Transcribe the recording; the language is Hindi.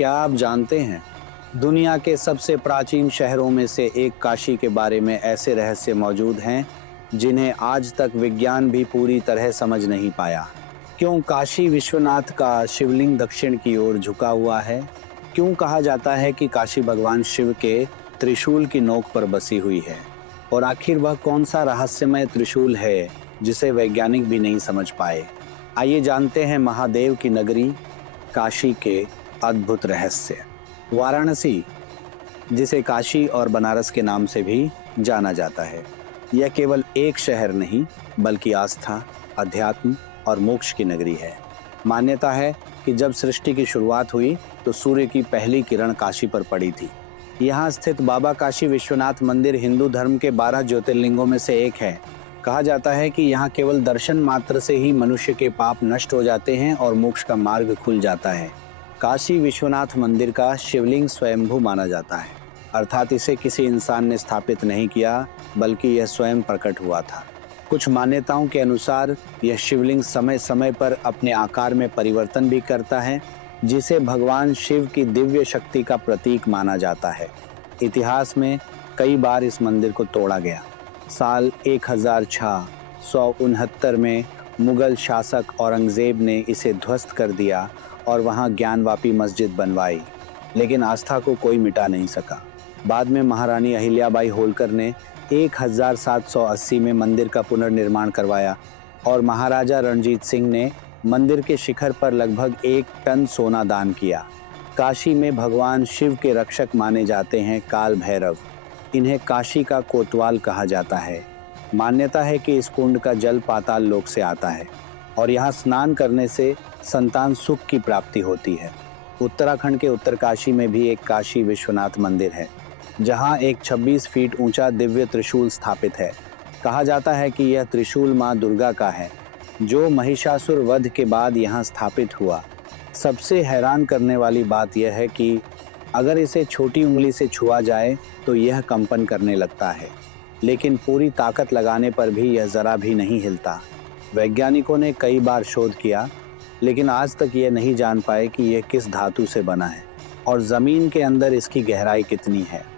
क्या आप जानते हैं, दुनिया के सबसे प्राचीन शहरों में से एक काशी के बारे में ऐसे रहस्य मौजूद हैं जिन्हें आज तक विज्ञान भी पूरी तरह समझ नहीं पाया। क्यों काशी विश्वनाथ का शिवलिंग दक्षिण की ओर झुका हुआ है? क्यों कहा जाता है कि काशी भगवान शिव के त्रिशूल की नोक पर बसी हुई है? और आखिर वह कौन सा रहस्यमय त्रिशूल है जिसे वैज्ञानिक भी नहीं समझ पाए? आइए जानते हैं महादेव की नगरी काशी के अद्भुत रहस्य। वाराणसी, जिसे काशी और बनारस के नाम से भी जाना जाता है, यह केवल एक शहर नहीं बल्कि आस्था, अध्यात्म और मोक्ष की नगरी है। मान्यता है कि जब सृष्टि की शुरुआत हुई तो सूर्य की पहली किरण काशी पर पड़ी थी। यहाँ स्थित बाबा काशी विश्वनाथ मंदिर हिंदू धर्म के 12 ज्योतिर्लिंगों में से एक है। कहा जाता है कि यहाँ केवल दर्शन मात्र से ही मनुष्य के पाप नष्ट हो जाते हैं और मोक्ष का मार्ग खुल जाता है। काशी विश्वनाथ मंदिर का शिवलिंग स्वयंभू माना जाता है, अर्थात इसे किसी इंसान ने स्थापित नहीं किया बल्कि यह स्वयं प्रकट हुआ था। कुछ मान्यताओं के अनुसार यह शिवलिंग समय समय पर अपने आकार में परिवर्तन भी करता है, जिसे भगवान शिव की दिव्य शक्ति का प्रतीक माना जाता है। इतिहास में कई बार इस मंदिर को तोड़ा गया। साल 1669 में मुगल शासक औरंगजेब ने इसे ध्वस्त कर दिया और वहां ज्ञानवापी मस्जिद बनवाई, लेकिन आस्था को कोई मिटा नहीं सका। बाद में महारानी अहिल्याबाई होलकर ने 1780 में मंदिर का पुनर्निर्माण करवाया और महाराजा रणजीत सिंह ने मंदिर के शिखर पर लगभग 1 टन सोना दान किया। काशी में भगवान शिव के रक्षक माने जाते हैं काल भैरव। इन्हें काशी का कोतवाल कहा जाता है। मान्यता है कि इस कुंड का जल पाताल लोक से आता है और यहाँ स्नान करने से संतान सुख की प्राप्ति होती है। उत्तराखंड के उत्तरकाशी में भी एक काशी विश्वनाथ मंदिर है, जहाँ एक 26 फीट ऊंचा दिव्य त्रिशूल स्थापित है। कहा जाता है कि यह त्रिशूल माँ दुर्गा का है, जो महिषासुर वध के बाद यहाँ स्थापित हुआ। सबसे हैरान करने वाली बात यह है कि अगर इसे छोटी उंगली से छुआ जाए तो यह कंपन करने लगता है, लेकिन पूरी ताकत लगाने पर भी यह जरा भी नहीं हिलता। वैज्ञानिकों ने कई बार शोध किया, लेकिन आज तक ये नहीं जान पाए कि यह किस धातु से बना है और ज़मीन के अंदर इसकी गहराई कितनी है।